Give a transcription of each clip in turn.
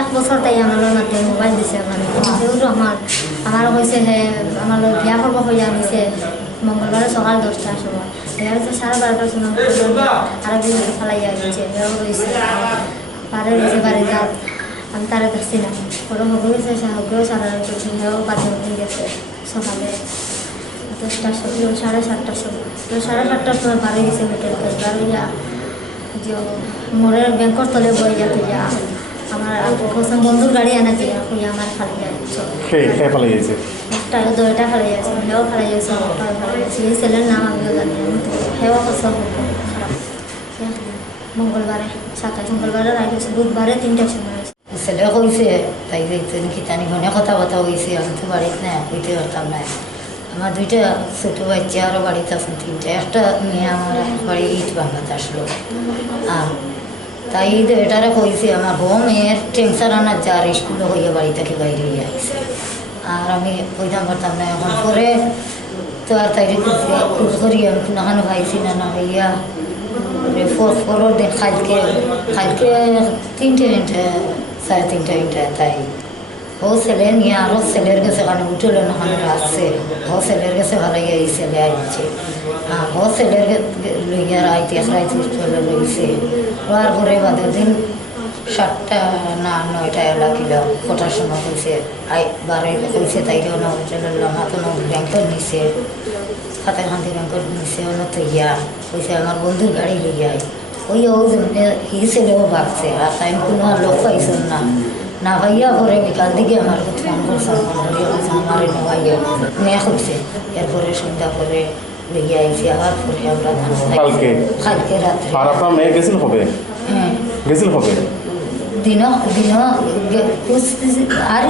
এক বছর তাই আমার মাত্র মোবাইল দিছে মানে মজিবুর রহমান আমার কইছে হে আমার বিয়া করব হইয়া নিছে মঙ্গলবার সকাল 10টার সময় বিয়া হচ্ছে 12:30টার সময় আর বিয়ে ফেলাইয়া গেছে বিয়া হয়েছে পারে গেছে বাড়ি যা আমি তারা দেখছি না ওরা হগেছে হগেও সারা হেও বাথরুম গেছে সকালে 10টার সময় 7:30টার সময় তো 7:30টার সময় বাড়ি গেছে হোটেল বাড়িয়া যে মোড়ের ব্যাংকর তলে বই যাতে যা আমার বন্ধুর গাড়ি আনা দিয়ে আমার খালি যাচ্ছে একটা দইটা খালি যাচ্ছে হেও খালি যাচ্ছে এই ছেলের নাম আমিও জানি হেও খারাপ মঙ্গলবারে 27 মঙ্গলবারে রাইট হয়েছে বুধবারে 3টার সময় ছেলে কইছে তাই যাইতে নাকি তানি ঘনে কথা হয়েছে আমি তো বাড়িতে না হইতে পারতাম না আমার দুইটা ছোটো বাচ্চা আরও বাড়িতে আছেন 3টা একটা মেয়ে আমার বাড়ি ইট বাংলাতে আসলো তাই এটারে কইছে আমার মেয়ের টেনশন আনার যার স্কুলে হইয়া বাড়ি থেকে বাইরে আইছে আর আমি কইতাম পারতাম না এখন পরে তো আর তাই খোঁজ করি আমি কোনোখানে পাইছি না হইয়া পরের দিন কালকে 3টে 3:30 তাই ও ছেলে নিয়ে আরও ছেলের কাছে কানে উঠলো না আসছে ও ছেলের কাছে ভালাইয়া এই ছেলে আইছে ও ছেলের লইয়া রাইতে রাইতে চলে লইছে হওয়ার পরে বাদের দিন 7টা না 9টা লাগিল কটার সময় হয়েছে বারে হয়েছে তাই না হোটেলের মাথা ব্যাংকর নিছে খাতে খান্তি ব্যাংকর নিছে তো ইয়া হয়েছে আমার বন্ধুর গাড়ি লইয়া ওই হি ছেলেও বাগছে আর তাই কোনো লোক পাইছেন না ভাইয়া পরে বিকাল দিকে আমার ফোন করছেন আমার ভাইয়া মেয়ে হয়েছে এরপরে সন্ধ্যা করে লইয়া আইসি আবার পরে আমরা কালকে রাত্রে আর আপনার মেয়ে গেছিল হবে হ্যাঁ গেছিল হবে দিন আর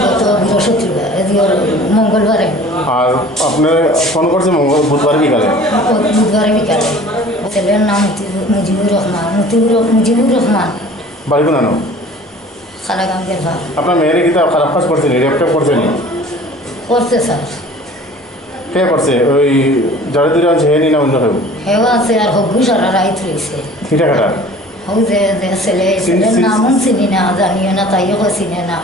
গত বৃহস্পতিবার মঙ্গলবারে আর আপনার ফোন করছে বুধবার বিকালে ছেলের নাম মুজিবুর রহমান বাড়ি কোনানো খালাগাঙ্গের ভাব আপনার মেয়ের কি খারাপ কাজ করছেন রেপটেপ করছেন করছে স্যার কে করছে ওই যারা দূরে আছে হে নি না অন্য কেউ হেও আছে আর হবু সারা রাইত রয়েছে ঠিক আছে ছেলের নামও চিনি না জানিও না তাইও চিনে না